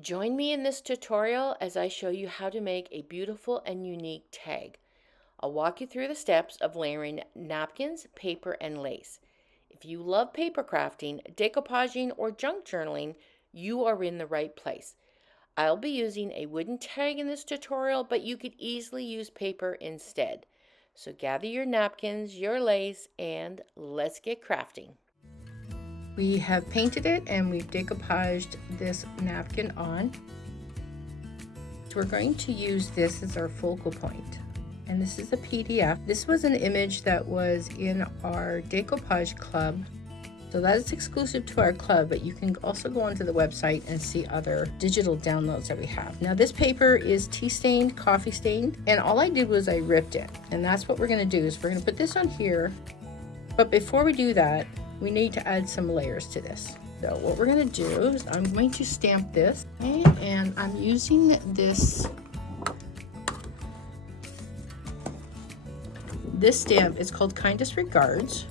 Join me in this tutorial as I show you how to make a beautiful and unique tag. I'll walk you through the steps of layering napkins, paper, and lace. If you love paper crafting, decoupaging, or junk journaling, you are in the right place. I'll be using a wooden tag in this tutorial, but you could easily use paper instead. So gather your napkins, your lace, and let's get crafting. We have painted it and we've decoupaged this napkin on. So we're going to use this as our focal point. And this is a PDF. This was an image that was in our decoupage club. So that is exclusive to our club, but you can also go onto the website and see other digital downloads that we have. Now this paper is tea stained, coffee stained, and all I did was I ripped it. And that's what we're gonna do is we're gonna put this on here. But before we do that, we need to add some layers to this. So what we're gonna do is I'm going to stamp this, okay? And I'm using this stamp. It's called Kindest Regards.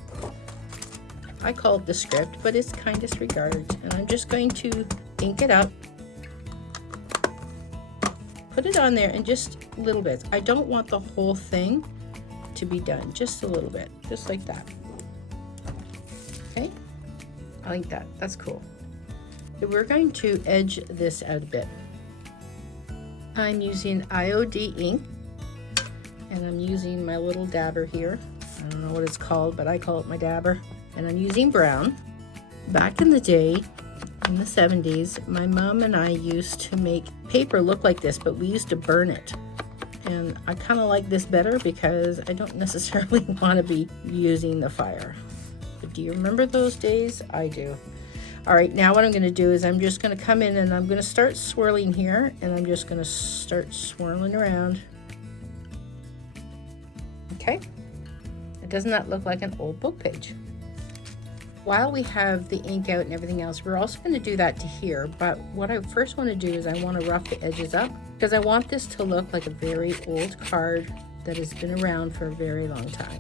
I call it the script, but it's Kindest Regards. And I'm just going to ink it up, put it on there in just little bits. I don't want the whole thing to be done, just a little bit, just like that. Okay, I like that, that's cool. So we're going to edge this out a bit. I'm using IOD ink, and I'm using my little dabber here. I don't know what it's called, but I call it my dabber. And I'm using brown. Back in the day, in the 70s, my mom and I used to make paper look like this, but we used to burn it. And I kind of like this better because I don't necessarily want to be using the fire. But do you remember those days? I do. All right, now what I'm going to do is I'm just going to come in and I'm going to start swirling here, and I'm just going to start swirling around. Okay, doesn't that look like an old book page? While we have the ink out and everything else, we're also going to do that to here, but what I first want to do is I want to rough the edges up because I want this to look like a very old card that has been around for a very long time.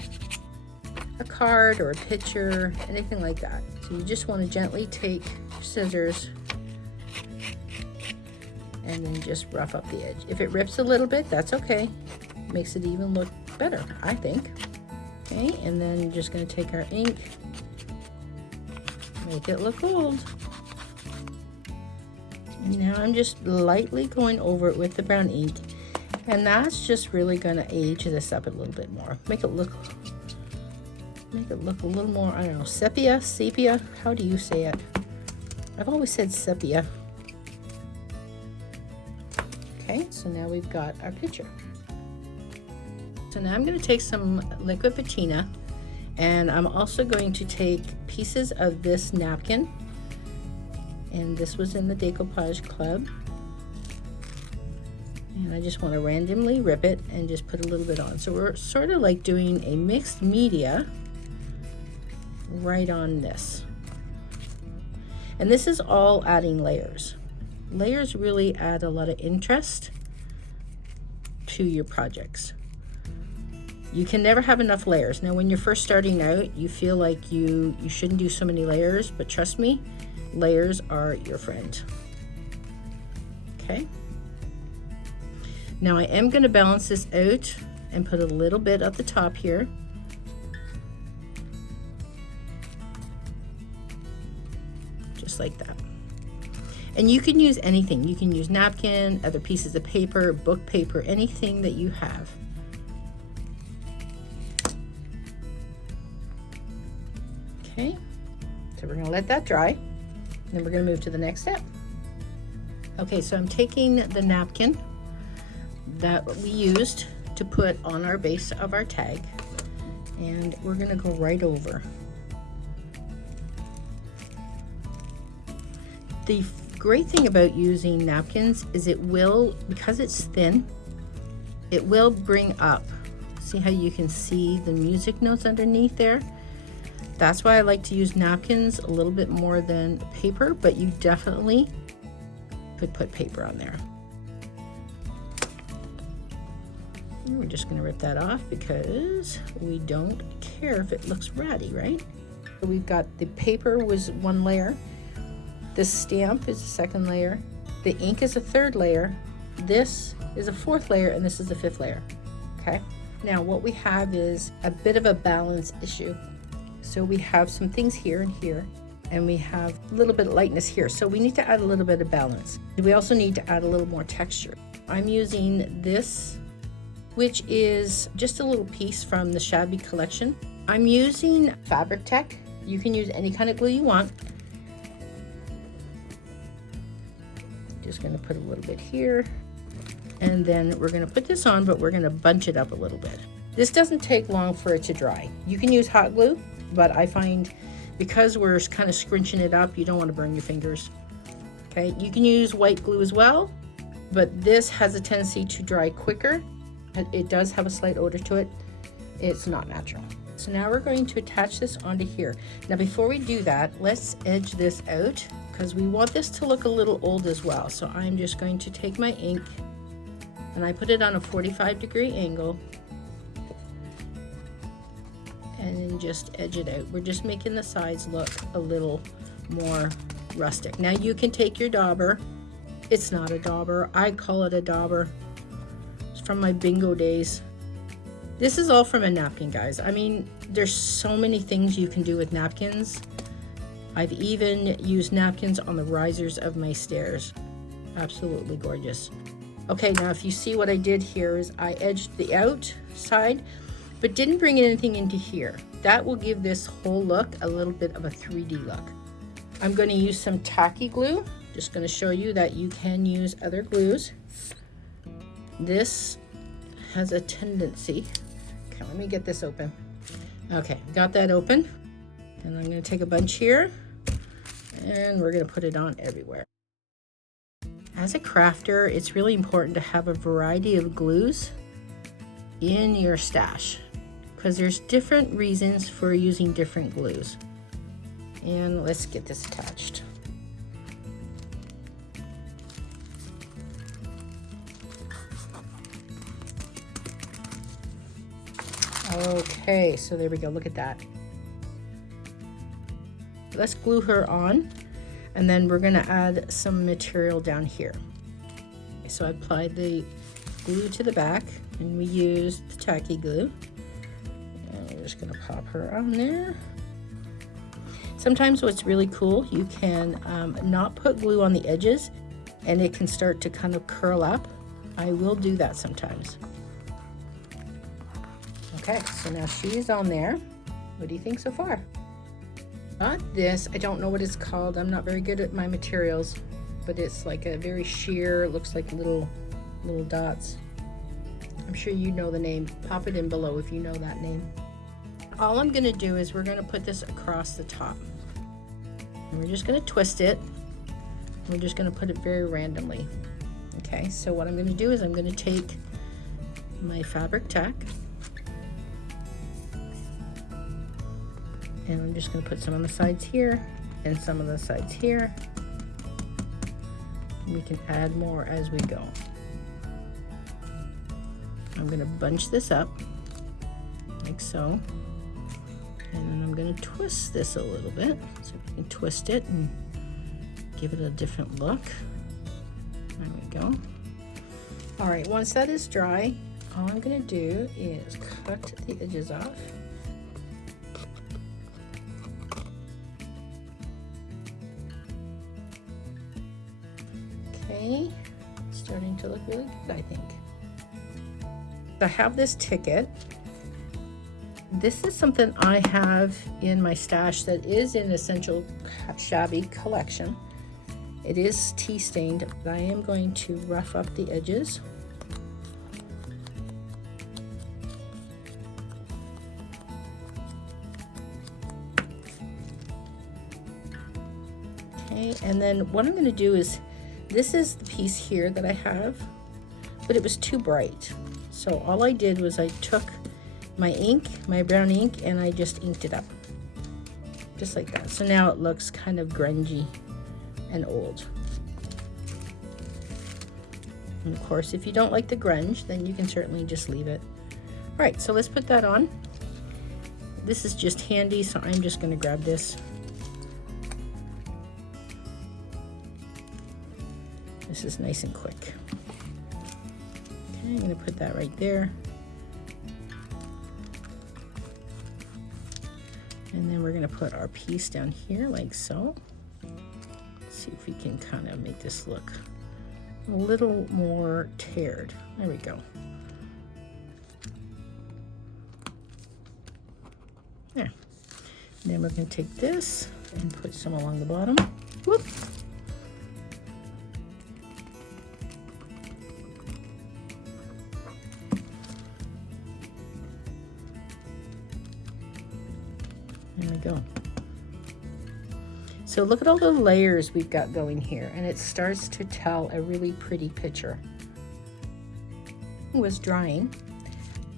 A card or a picture, anything like that. So you just want to gently take your scissors and then just rough up the edge. If it rips a little bit, that's okay. It makes it even look better, I think. Okay, and then you're just going to take our ink, make it look old. And now I'm just lightly going over it with the brown ink, and that's just really going to age this up a little bit more. Make it look a little more, I don't know, sepia, how do you say it? I've always said sepia. Okay, so now we've got our picture. So now I'm going to take some liquid patina, and I'm also going to take pieces of this napkin, and this was in the decoupage club, and I just want to randomly rip it and just put a little bit on. So we're sort of like doing a mixed media right on this, and this is all adding layers. Layers really add a lot of interest to your projects. You can never have enough layers. Now when you're first starting out, you feel like you shouldn't do so many layers, but trust me, layers are your friend. Okay, now I am going to balance this out and put a little bit at the top here. Just like that. And you can use anything. You can use napkin, other pieces of paper, book paper, anything that you have. Okay, so we're going to let that dry, and then we're going to move to the next step. Okay, so I'm taking the napkin that we used to put on our base of our tag, and we're going to go right over. The great thing about using napkins is it will, because it's thin, it will bring up, see how you can see the music notes underneath there? That's why I like to use napkins a little bit more than paper, but you definitely could put paper on there. And we're just going to rip that off because we don't care if it looks ratty, right? So we've got the paper was one layer, the stamp is the second layer, The ink is a third layer, this is a fourth layer, and this is the fifth layer. Okay, now what we have is a bit of a balance issue. So we have some things here and here, and we have a little bit of lightness here. So we need to add a little bit of balance. We also need to add a little more texture. I'm using this, which is just a little piece from the Shabby collection. I'm using VintageTag. You can use any kind of glue you want. Just gonna put a little bit here, and then we're gonna put this on, but we're gonna bunch it up a little bit. This doesn't take long for it to dry. You can use hot glue, but I find because we're kind of scrunching it up, you don't want to burn your fingers. Okay, you can use white glue as well, but this has a tendency to dry quicker. It does have a slight odor to it. It's not natural. So now we're going to attach this onto here. Now before we do that, let's edge this out because we want this to look a little old as well. So I'm just going to take my ink and I put it on a 45-degree angle and then just edge it out. We're just making the sides look a little more rustic. Now you can take your dauber. It's not a dauber. I call it a dauber. It's from my bingo days. This is all from a napkin, guys. I mean, there's so many things you can do with napkins. I've even used napkins on the risers of my stairs. Absolutely gorgeous. Okay, now if you see what I did here is I edged the outside, but didn't bring anything into here. That will give this whole look a little bit of a 3D look. I'm going to use some tacky glue. Just going to show you that you can use other glues. This has a tendency. Okay, let me get this open. Okay, got that open. And I'm going to take a bunch here and we're going to put it on everywhere. As a crafter, it's really important to have a variety of glues in your stash because there's different reasons for using different glues. And let's get this attached. Okay, so there we go, look at that. Let's glue her on, and then we're gonna add some material down here. So I applied the glue to the back, and we used the tacky glue. And we're just gonna pop her on there. Sometimes what's really cool, you can not put glue on the edges, and it can start to kind of curl up. I will do that sometimes. Okay, so now she's on there. What do you think so far? Got this, I don't know what it's called. I'm not very good at my materials, but it's like a very sheer, looks like little dots. I'm sure you know the name. Pop it in below if you know that name. All I'm gonna do is we're gonna put this across the top. And we're just gonna twist it. We're just gonna put it very randomly. Okay, so what I'm gonna do is I'm gonna take my VintageTag, and I'm just going to put some on the sides here and some on the sides here. And we can add more as we go. I'm going to bunch this up like so. And then I'm going to twist this a little bit. So we can twist it and give it a different look. There we go. All right, once that is dry, all I'm going to do is cut the edges off. Okay, starting to look really good, I think. I have this ticket. This is something I have in my stash that is in Essential Shabby collection. It is tea stained, but I am going to rough up the edges. Okay, and then what I'm going to do is, this is the piece here that I have, but it was too bright. So all I did was I took my ink, my brown ink, and I just inked it up. Just like that. So now it looks kind of grungy and old. And of course, if you don't like the grunge, then you can certainly just leave it. All right, so let's put that on. This is just handy, so I'm just going to grab this. This is nice and quick. Okay, I'm going to put that right there. And then we're going to put our piece down here like so. Let's see if we can kind of make this look a little more teared. There we go. There. And then we're going to take this and put some along the bottom. Whoop. There we go. So look at all the layers we've got going here, and it starts to tell a really pretty picture. It was drying.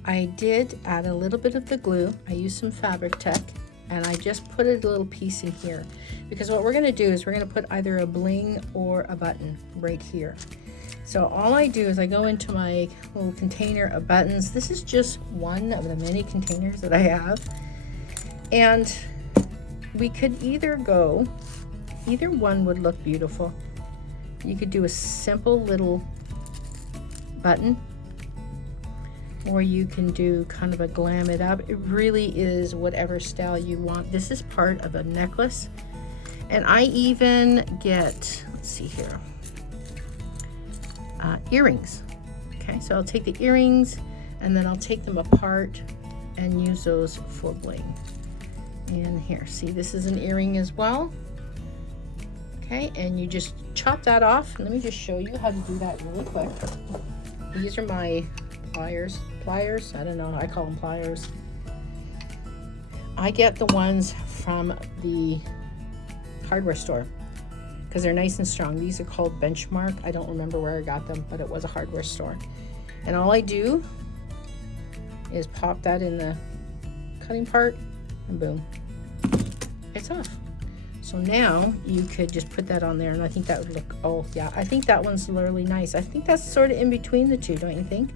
I did add a little bit of the glue. I used some VintageTag, and I just put a little piece in here, because what we're going to do is we're going to put either a bling or a button right here. So all I do is I go into my little container of buttons. This is just one of the many containers that I have. And we could either one would look beautiful. You could do a simple little button, or you can do kind of a glam it up. It really is whatever style you want. This is part of a necklace. And I even get, let's see here, earrings. Okay, so I'll take the earrings and then I'll take them apart and use those for bling. And here, see, this is an earring as well. Okay, and you just chop that off. Let me just show you how to do that really quick. These are my pliers, I don't know, I call them pliers. I get the ones from the hardware store because they're nice and strong. These are called Benchmark. I don't remember where I got them, but it was a hardware store. And all I do is pop that in the cutting part, and boom, it's off. So now you could just put that on there, and I think that would look, oh yeah, I think that one's really nice. I think that's sort of in between the two, don't you think?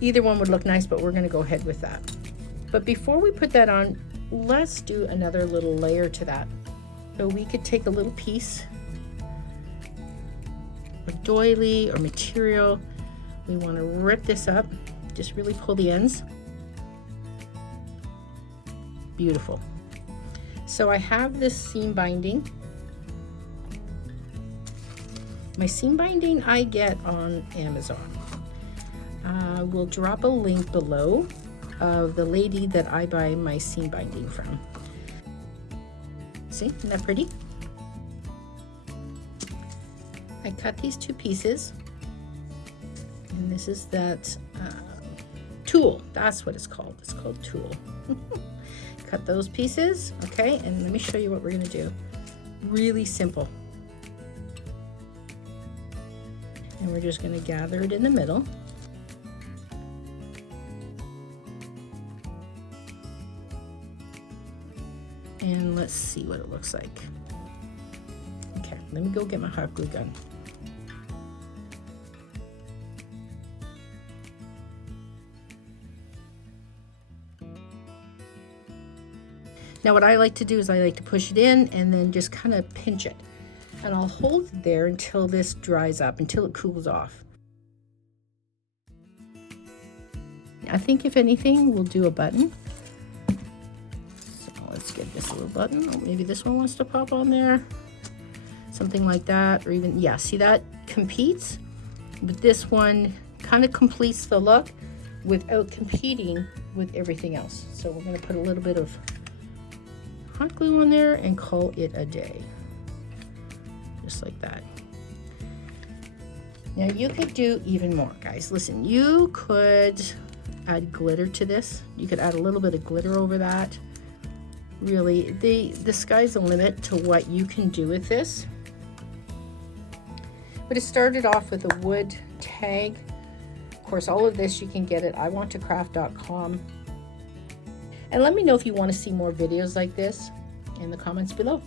Either one would look nice, but we're gonna go ahead with that. But before we put that on, let's do another little layer to that. So we could take a little piece of doily or material. We wanna rip this up, just really pull the ends. Beautiful. So I have this seam binding. My seam binding I get on Amazon. We'll drop a link below of the lady that I buy my seam binding from. See, isn't that pretty? I cut these two pieces, and this is that tulle. That's what it's called. It's called tulle. Cut those pieces, okay, and let me show you what we're gonna do. Really simple. And we're just gonna gather it in the middle. And let's see what it looks like. Okay, let me go get my hot glue gun. Now what I like to do is I like to push it in and then just kind of pinch it. And I'll hold it there until this dries up, until it cools off. I think if anything, we'll do a button. So let's get this little button. Oh, maybe this one wants to pop on there. Something like that, or even, yeah, see that competes? But this one kind of completes the look without competing with everything else. So we're gonna put a little bit of hot glue on there and call it a day. Just like that. Now you could do even more, guys. Listen, you could add glitter to this. You could add a little bit of glitter over that. Really, the sky's the limit to what you can do with this. But it started off with a wood tag. Of course, all of this you can get at iwanttocraft.com. And let me know if you want to see more videos like this in the comments below.